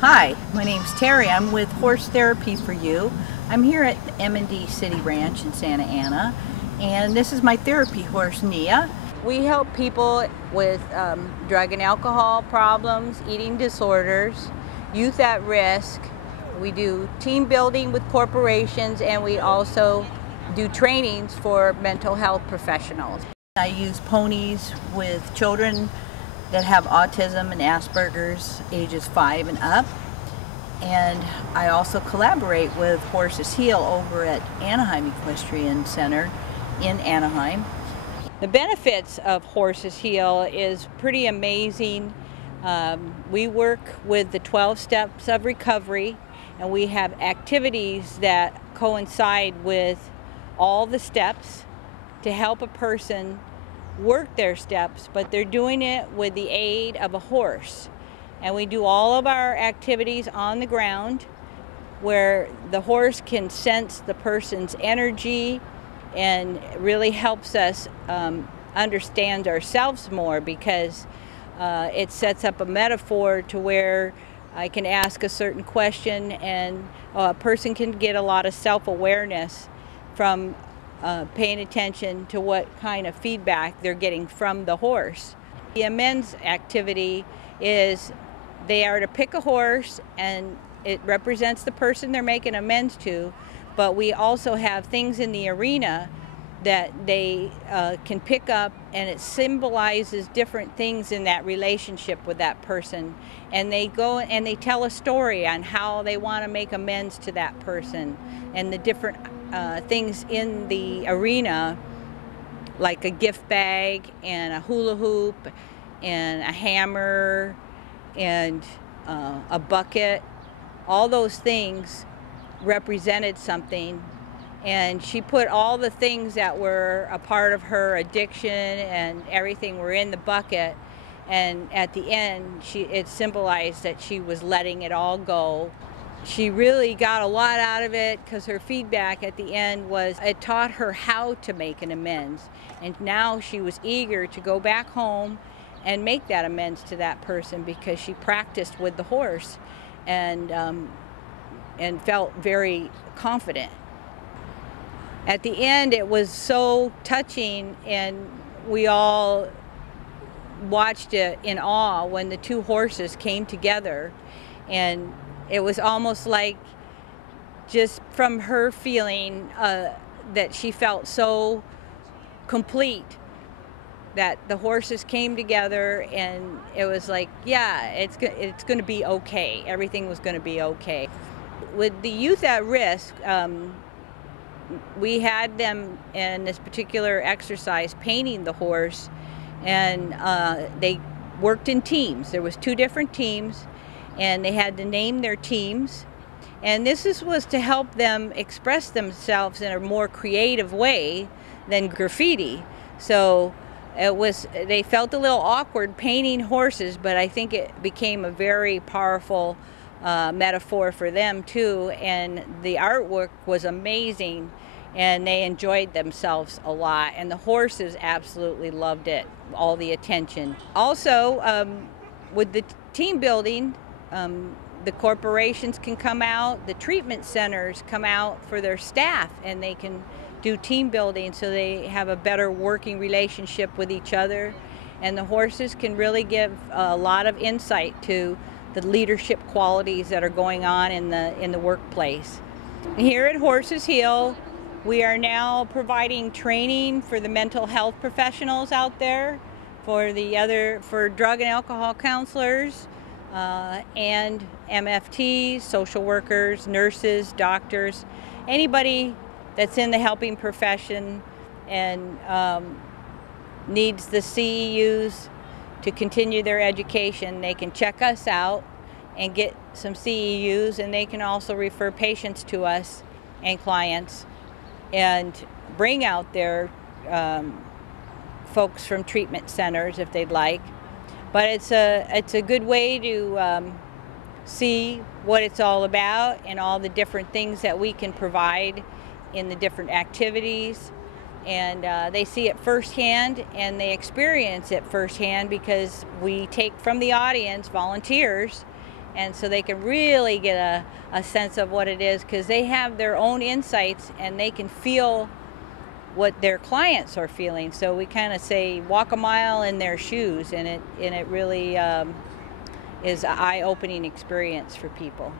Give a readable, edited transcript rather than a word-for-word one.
Hi, my name's Terry. I'm with Horse Therapy for You. I'm here at M&D City Ranch in Santa Ana, and this is my therapy horse, Nia. We help people with drug and alcohol problems, eating disorders, youth at risk. We do team building with corporations, and we also do trainings for mental health professionals. I use ponies with children that have autism and Asperger's, ages 5 and up. And I also collaborate with Horses Heal over at Anaheim Equestrian Center in Anaheim. The benefits of Horses Heal is pretty amazing. We work with the 12 steps of recovery, and we have activities that coincide with all the steps to help a person work their steps, but they're doing it with the aid of a horse. And we do all of our activities on the ground where the horse can sense the person's energy and really helps us understand ourselves more, because it sets up a metaphor to where I can ask a certain question and a person can get a lot of self-awareness from paying attention to what kind of feedback they're getting from the horse. The amends activity is they are to pick a horse and it represents the person they're making amends to, but we also have things in the arena that they can pick up, and it symbolizes different things in that relationship with that person, and they go and they tell a story on how they want to make amends to that person, and the different things in the arena, like a gift bag and a hula hoop and a hammer and a bucket. All those things represented something, and she put all the things that were a part of her addiction and everything were in the bucket, and at the end it symbolized that she was letting it all go. She really got a lot out of it, because her feedback at the end was it taught her how to make an amends, and now she was eager to go back home and make that amends to that person, because she practiced with the horse and felt very confident. At the end, it was so touching, and we all watched it in awe when the two horses came together, and it was almost like, just from her feeling, that she felt so complete, that the horses came together, and it was like, yeah, it's going to be okay. Everything was going to be okay. With the youth at risk, we had them in this particular exercise painting the horse, and they worked in teams. There was 2 different teams, and they had to name their teams, and this was to help them express themselves in a more creative way than graffiti. So they felt a little awkward painting horses, but I think it became a very powerful metaphor for them too, and the artwork was amazing, and they enjoyed themselves a lot, and the horses absolutely loved it, all the attention. Also, with the team building, the corporations can come out, the treatment centers come out for their staff, and they can do team building so they have a better working relationship with each other, and the horses can really give a lot of insight to the leadership qualities that are going on in the workplace. Here at Horses Heal, we are now providing training for the mental health professionals out there, for drug and alcohol counselors, and MFTs, social workers, nurses, doctors, anybody that's in the helping profession and needs the CEUs to continue their education. They can check us out and get some CEUs, and they can also refer patients to us and clients and bring out their folks from treatment centers if they'd like. But it's a good way to see what it's all about and all the different things that we can provide in the different activities. And they see it firsthand, and they experience it firsthand, because we take from the audience volunteers, and so they can really get a sense of what it is, because they have their own insights and they can feel what their clients are feeling. So we kind of say walk a mile in their shoes, and it really is an eye-opening experience for people.